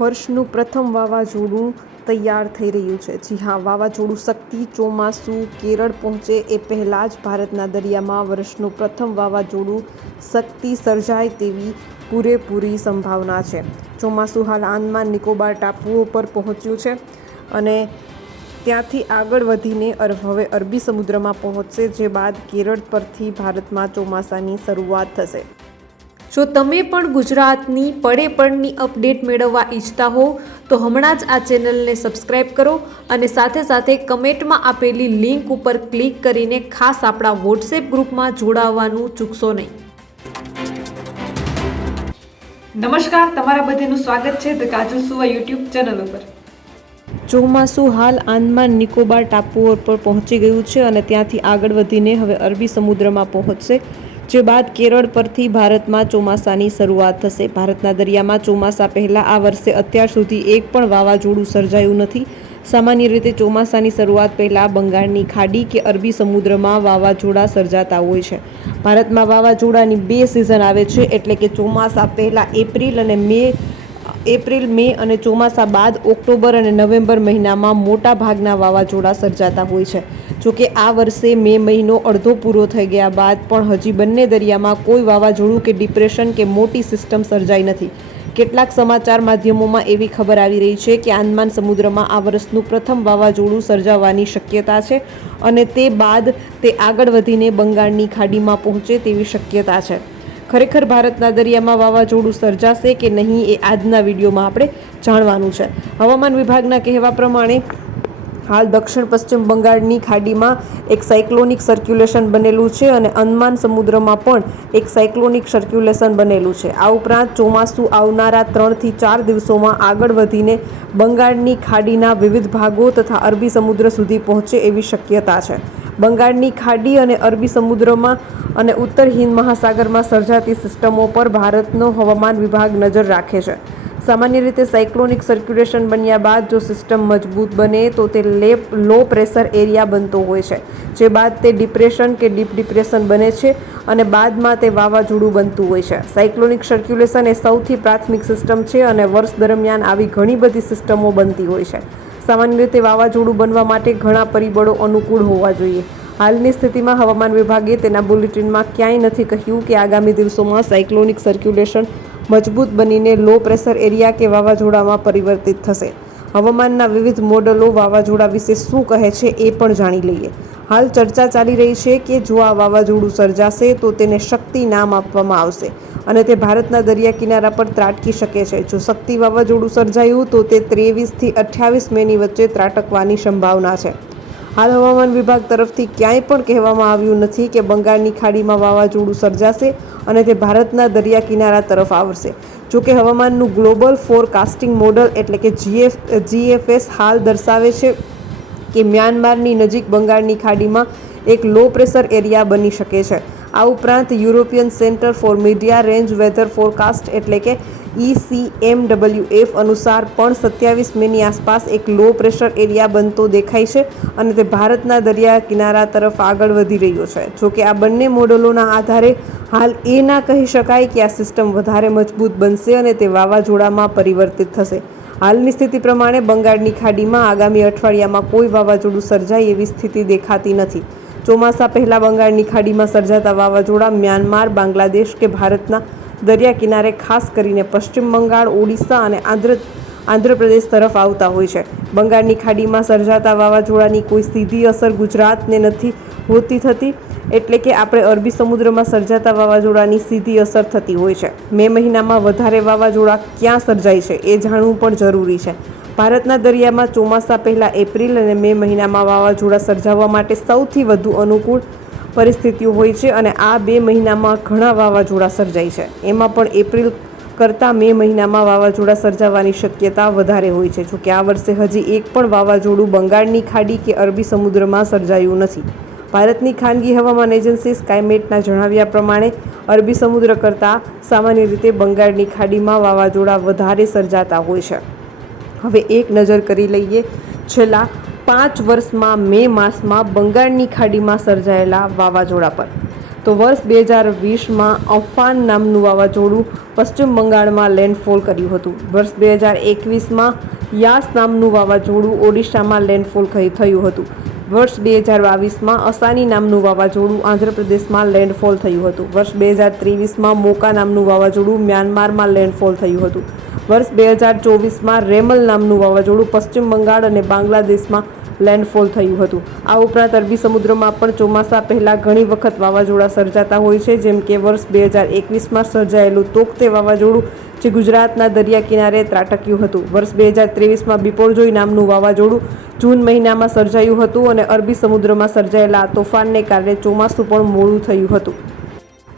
વર્ષનું પ્રથમ વાવાઝોડું તૈયાર થઈ રહ્યું છે. જી હા, વાવાઝોડું શક્તિ ચોમાસું કેરળ પહોંચે એ પહેલાં જ ભારતના દરિયામાં વર્ષનું પ્રથમ વાવાઝોડું શક્તિ સર્જાય તેવી પૂરેપૂરી સંભાવના છે. ચોમાસું હાલ આંદમાન નિકોબાર ટાપુઓ પર પહોંચ્યું છે અને ત્યાંથી આગળ વધીને હવે અરબી સમુદ્રમાં પહોંચશે, જે બાદ કેરળ પરથી ભારતમાં ચોમાસાની શરૂઆત થશે. જો તમે પણ ગુજરાતની પડે પડની અપડેટ મેળવવા ઈચ્છતા હો તો હમણાં જ આ ચેનલને સબસ્ક્રાઇબ કરો અને સાથે સાથે કમેન્ટમાં આપેલી લિંક ઉપર ક્લિક કરીને ખાસ આપણા વોટ્સએપ ગ્રુપમાં જોડાવવાનું ચૂકશો નહીં. નમસ્કાર તમારા બધાનું સ્વાગત છે ધ કાજલ સુવા યુટ્યુબ ચેનલ ઉપર. ચોમાસું હાલ આંદમાન નિકોબાર ટાપુઓ પર પહોંચી ગયું છે અને ત્યાંથી આગળ વધીને હવે અરબી સમુદ્રમાં પહોંચશે. જે બાદ કેરળ પરથી ભારતમાં ચોમાસાની શરૂઆત થશે. ભારતના દરિયામાં ચોમાસા પહેલાં આ વર્ષે અત્યાર સુધી એક પણ વાવાઝોડું સર્જાયું નથી. સામાન્ય રીતે ચોમાસાની શરૂઆત પહેલાં બંગાળની ખાડી કે અરબી સમુદ્રમાં વાવાઝોડા સર્જાતા હોય છે. ભારતમાં વાવાઝોડાની બે સિઝન આવે છે, એટલે કે ચોમાસા પહેલાં એપ્રિલ અને મે એપ્રિલ, મે અને ચોમાસા બાદ ઓક્ટોબર અને નવેમ્બર મહિનામાં મોટા ભાગના વાવાઝોડા સર્જાતા હોય છે. જોકે આ વર્ષે મે મહિનો અડધો પૂરો થઈ ગયા બાદ પણ હજી બંને દરિયામાં કોઈ વાવાઝોડું કે ડિપ્રેશન કે મોટી સિસ્ટમ સર્જાઈ નથી. કેટલાક સમાચાર માધ્યમોમાં એવી ખબર આવી રહી છે કે આંદમાન સમુદ્રમાં આ વર્ષનું પ્રથમ વાવાઝોડું સર્જાવાની શક્યતા છે અને તે બાદ તે આગળ વધીને બંગાળની ખાડીમાં પહોંચે તેવી શક્યતા છે. ખરેખર ભારતના દરિયામાં વાવાઝોડું સર્જાશે કે નહીં એ આજના વિડીયોમાં આપણે જાણવાનું છે. હવામાન વિભાગના કહેવા પ્રમાણે હાલ દક્ષિણ પશ્ચિમ બંગાળની ખાડીમાં એક સાયક્લોનિક સર્ક્યુલેશન બનેલું છે અને અંદમાન સમુદ્રમાં પણ એક સાયક્લોનિક સર્ક્યુલેશન બનેલું છે. આ ઉપરાંત ચોમાસું આવનારા ત્રણથી ચાર દિવસોમાં આગળ વધીને બંગાળની ખાડીના વિવિધ ભાગો તથા અરબી સમુદ્ર સુધી પહોંચે એવી શક્યતા છે. બંગાળની ખાડી અને અરબી સમુદ્રમાં અને ઉત્તર હિન્દ મહાસાગરમાં સર્જાતી સિસ્ટમો પર ભારતનો હવામાન વિભાગ નજર રાખે છે. સામાન્ય રીતે સાયક્લોનિક સર્ક્યુલેશન બન્યા બાદ જો સિસ્ટમ મજબૂત બને તો તે લેપ લો પ્રેશર એરિયા બનતો હોય છે, જે બાદ તે ડિપ્રેશન કે ડીપ ડિપ્રેશન બને છે અને બાદમાં તે વાવાઝોડું બનતું હોય છે. સાયક્લોનિક સર્ક્યુલેશન એ સૌથી પ્રાથમિક સિસ્ટમ છે અને વર્ષ દરમિયાન આવી ઘણી બધી સિસ્ટમો બનતી હોય છે. સામાન્ય રીતે વાવાઝોડું બનવા માટે ઘણા પરિબળો અનુકૂળ હોવા જોઈએ. હાલની સ્થિતિમાં હવામાન વિભાગે તેના બુલેટિનમાં ક્યાંય નથી કહ્યું કે આગામી દિવસોમાં સાયક્લોનિક સર્ક્યુલેશન મજબૂત બનીને લો પ્રેશર એરિયા કે વાવાઝોડામાં પરિવર્તિત થશે. હવામાનના વિવિધ મોડલો વાવાઝોડા વિશે શું કહે છે એ પણ જાણી લઈએ. હાલ ચર્ચા ચાલી રહી છે કે જો આ વાવાઝોડું સર્જાશે તો તેને શક્તિ નામ આપવામાં આવશે અને તે ભારતના દરિયા કિનારા પર ત્રાટકી શકે છે. જો શક્તિ વાવાઝોડું સર્જાયું તો તે ત્રેવીસથી અઠ્યાવીસ મેની વચ્ચે ત્રાટકવાની સંભાવના છે. હાલ હવામાન વિભાગ તરફથી ક્યાંય પણ કહેવામાં આવ્યું નથી કે બંગાળની ખાડીમાં વાવાઝોડું સર્જાશે અને તે ભારતના દરિયા કિનારા તરફ આવશે. જોકે હવામાનનું ગ્લોબલ ફોરકાસ્ટિંગ મોડલ એટલે કે જીએફ જીએફએસ હાલ દર્શાવે છે કે મ્યાનમારની નજીક બંગાળની ખાડીમાં એક લો પ્રેશર એરિયા બની શકે છે. આ ઉપરાંત European centre for media range weather forecast એટલે કે ઈસીએમડબલ્યુએફ અનુસાર પણ સત્યાવીસ મેની આસપાસ એક લો પ્રેશર એરિયા બનતો દેખાય છે અને તે ભારતના દરિયા કિનારા તરફ આગળ વધી રહ્યો છે. જોકે આ બંને મોડલોના આધારે હાલ એ ના કહી શકાય કે આ સિસ્ટમ વધારે મજબૂત બનશે અને તે વાવાઝોડામાં પરિવર્તિત થશે. હાલની સ્થિતિ પ્રમાણે બંગાળની ખાડીમાં આગામી અઠવાડિયામાં કોઈ વાવાઝોડું સર્જાય એવી સ્થિતિ દેખાતી નથી. ચોમાસા પહેલાં બંગાળની ખાડીમાં સર્જાતા વાવાઝોડા મ્યાનમાર, બાંગ્લાદેશ કે ભારતના દરિયા કિનારે ખાસ કરીને પશ્ચિમ બંગાળ, ઓડિશા અને આંધ્ર, આંધ્રપ્રદેશ તરફ આવતા હોય છે. બંગાળની ખાડીમાં સર્જાતા વાવાઝોડાની કોઈ સીધી અસર ગુજરાતને નથી હોતી થતી, એટલે કે આપણે અરબી સમુદ્રમાં સર્જાતા વાવાઝોડાની સીધી અસર થતી હોય છે. મે મહિનામાં વધારે વાવાઝોડા ક્યાં સર્જાય છે એ જાણવું પણ જરૂરી છે. ભારતના દરિયામાં ચોમાસા પહેલાં એપ્રિલ અને મે મહિનામાં વાવાઝોડા સર્જાવવા માટે સૌથી વધુ અનુકૂળ પરિસ્થિતિઓ હોય છે અને આ બે મહિનામાં ઘણા વાવાઝોડા સર્જાય છે. એમાં પણ એપ્રિલ કરતાં મે મહિનામાં વાવાઝોડા સર્જાવાની શક્યતા વધારે હોય છે, જોકે આ વર્ષે હજી એક પણ વાવાઝોડું બંગાળની ખાડી કે અરબી સમુદ્રમાં સર્જાયું નથી. ભારતની ખાનગી હવામાન એજન્સી સ્કાયમેટના જણાવ્યા પ્રમાણે, અરબી સમુદ્ર કરતાં સામાન્ય રીતે બંગાળની ખાડીમાં વાવાઝોડા વધારે સર્જાતા હોય છે. હવે એક નજર કરી લઈએ, છેલ્લા પાંચ વર્ષમાં મે માસમાં બંગાળની ખાડીમાં સર્જાયેલા વાવાઝોડા પર. તો વર્ષ બે હજાર વીસમાં અફાન નામનું વાવાઝોડું પશ્ચિમ બંગાળમાં લેન્ડફોલ કર્યું હતું. વર્ષ બે હજાર એકવીસમાં યાસ નામનું વાવાઝોડું ઓડિશામાં લેન્ડફોલ થયું હતું. વર્ષ બે હજાર બાવીસમાં અસાની નામનું વાવાઝોડું આંધ્રપ્રદેશમાં લેન્ડફોલ થયું હતું. વર્ષ બે હજાર ત્રેવીસમાં મોકા નામનું વાવાઝોડું મ્યાનમારમાં લેન્ડફોલ થયું હતું. વર્ષ બે હજાર ચોવીસમાં રેમલ નામનું વાવાઝોડું પશ્ચિમ બંગાળ અને બાંગ્લાદેશમાં લેન્ડફોલ થયું હતું. આ ઉપરાંત અરબી સમુદ્રમાં પણ ચોમાસા પહેલાં ઘણી વખત વાવાઝોડા સર્જાતા હોય છે. જેમ કે વર્ષ બે હજાર એકવીસમાં સર્જાયેલું તોકતે વાવાઝોડું જે ગુજરાતના દરિયા કિનારે ત્રાટક્યું હતું. વર્ષ બે હજાર ત્રેવીસમાં બિપોરજોઈ નામનું વાવાઝોડું જૂન મહિનામાં સર્જાયું હતું અને અરબી સમુદ્રમાં સર્જાયેલા આ તોફાનને કારણે ચોમાસું પણ મોડું થયું હતું.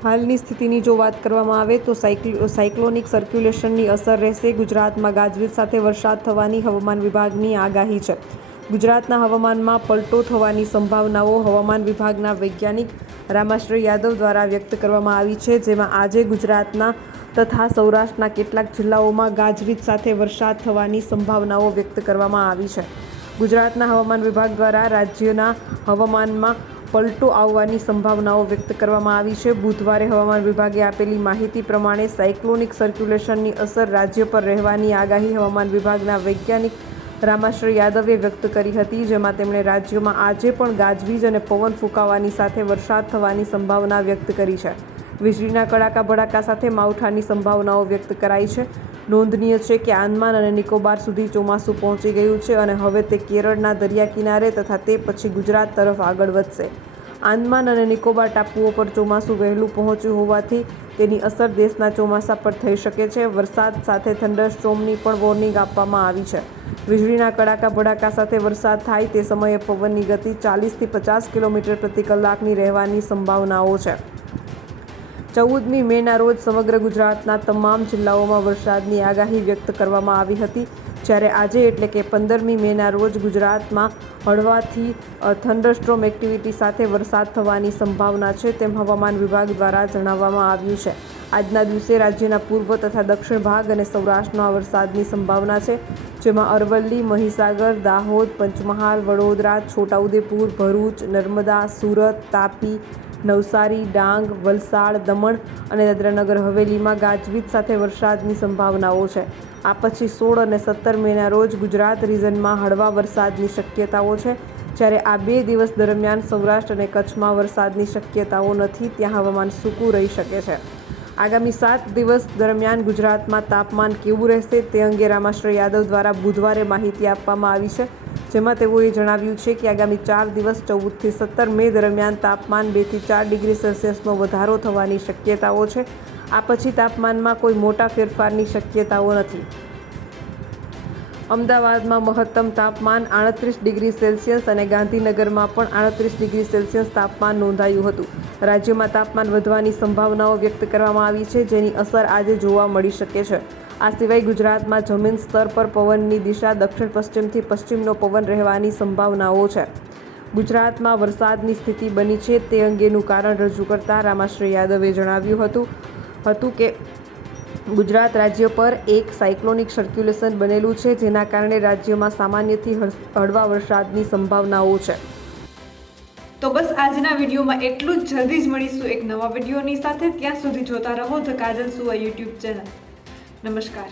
હાલની સ્થિતિની જો વાત કરવામાં આવે તો સાયક્લો, સાયક્લોનિક સર્ક્યુલેશનની અસર રહેશે. ગુજરાતમાં ગાજવીજ સાથે વરસાદ થવાની હવામાન વિભાગની આગાહી છે. ગુજરાતના હવામાનમાં પલટો થવાની સંભાવનાઓ હવામાન વિભાગના વૈજ્ઞાનિક રામાશ્રી યાદવ દ્વારા વ્યક્ત કરવામાં આવી છે, જેમાં આજે ગુજરાતના તથા સૌરાષ્ટ્રના કેટલાક જિલ્લાઓમાં ગાજવીજ સાથે વરસાદ થવાની સંભાવનાઓ વ્યક્ત કરવામાં આવી છે. ગુજરાતના હવામાન વિભાગ દ્વારા રાજ્યના હવામાનમાં પલટો આવવાની સંભાવનાઓ વ્યક્ત કરવામાં આવી છે. બુધવારે હવામાન વિભાગે આપેલી માહિતી પ્રમાણે સાયક્લોનિક સર્ક્યુલેશનની અસર રાજ્ય પર રહેવાની આગાહી હવામાન વિભાગના વૈજ્ઞાનિક રામાશ્રી યાદવે વ્યક્ત કરી હતી, જેમાં તેમણે રાજ્યમાં આજે પણ ગાજવીજ અને પવન ફૂંકાવાની સાથે વરસાદ થવાની સંભાવના વ્યક્ત કરી છે. વીજળીના કડાકા ભડાકા સાથે માવઠાની સંભાવનાઓ વ્યક્ત કરાઈ છે. નોંધનીય છે કે આંદમાન અને નિકોબાર સુધી ચોમાસું પહોંચી ગયું છે અને હવે તે કેરળના દરિયા કિનારે તથા તે પછી ગુજરાત તરફ આગળ વધશે. આંદમાન અને નિકોબાર ટાપુઓ પર ચોમાસું વહેલું પહોંચ્યું હોવાથી તેની અસર દેશના ચોમાસા પર થઈ શકે છે. વરસાદ સાથે થંડરસ્ટ્રોમની પણ વોર્નિંગ આપવામાં આવી છે. વીજળીના કડાકા ભડાકા સાથે વરસાદ થાય તે સમયે પવનની ગતિ ચાલીસથી પચાસ કિલોમીટર પ્રતિ કલાકની રહેવાની સંભાવનાઓ છે. ચૌદમી મેના રોજ સમગ્ર ગુજરાતના તમામ જિલ્લાઓમાં વરસાદની આગાહી વ્યક્ત કરવામાં આવી હતી. જ્યારે આજે એટલે કે પંદરમી મેના રોજ ગુજરાતમાં હળવાથી થંડરસ્ટ્રોમ એક્ટિવિટી સાથે વરસાદ થવાની સંભાવના છે તેમ હવામાન વિભાગ દ્વારા જણાવવામાં આવ્યું છે. આજના દિવસે રાજ્યના પૂર્વ તથા દક્ષિણ ભાગ અને સૌરાષ્ટ્રમાં વરસાદની સંભાવના છે, જેમાં અરવલ્લી, મહીસાગર, દાહોદ, પંચમહાલ, વડોદરા, છોટાઉદેપુર, ભરૂચ, નર્મદા, સુરત, તાપી નવસારી, ડાંગ, વલસાડ, દમણ અને દાદરાનગર હવેલીમાં ગાજવીજ સાથે વરસાદની સંભાવનાઓ છે. આ પછી સોળ અને સત્તર મેના રોજ ગુજરાત રિજનમાં હળવા વરસાદની શક્યતાઓ છે. જ્યારે આ બે દિવસ દરમિયાન સૌરાષ્ટ્ર અને કચ્છમાં વરસાદની શક્યતાઓ નથી, ત્યાં હવામાન સૂકું રહી શકે છે. આગામી સાત દિવસ દરમિયાન ગુજરાતમાં તાપમાન કેવું રહેશે તે અંગે રામાશ્રય યાદવ દ્વારા બુધવારે માહિતી આપવામાં આવી છે. જેમાં તેઓએ જણાવ્યું છે કે આગામી ચાર દિવસ ચૌદથી સત્તર મે દરમિયાન તાપમાન બેથી ચાર ડિગ્રી સેલ્સિયસનો વધારો થવાની શક્યતાઓ છે. આ પછી તાપમાનમાં કોઈ મોટા ફેરફારની શક્યતાઓ નથી. અમદાવાદમાં મહત્તમ તાપમાન આડત્રીસ ડિગ્રી સેલ્સિયસ અને ગાંધીનગરમાં પણ આડત્રીસ ડિગ્રી સેલ્સિયસ તાપમાન નોંધાયું હતું. રાજ્યમાં તાપમાન વધવાની સંભાવનાઓ વ્યક્ત કરવામાં આવી છે, જેની અસર આજે જોવા મળી શકે છે. આ સિવાય ગુજરાતમાં જમીન સ્તર પર પવનની દિશા દક્ષિણ પશ્ચિમથી પશ્ચિમનો પવન રહેવાની સંભાવનાઓ છે. ગુજરાતમાં વરસાદની સ્થિતિ બની છે તે અંગેનું કારણ રજૂ કરતા રામાશ્રી યાદવે જણાવ્યું હતું હતું કે ગુજરાત રાજ્ય પર એક સાયક્લોનિક સર્ક્યુલેશન બનેલું છે જેના કારણે રાજ્યમાં સામાન્યથી હળ- હળવા વરસાદની સંભાવનાઓ છે. તો બસ આજના વિડીયોમાં એટલું જ. જલ્દી જ મળીશું એક નવા વિડીયોની સાથે. ત્યાં સુધી જોતા રહો ધ કાજલ સુવા યુટ્યુબ ચેનલ. નમસ્કાર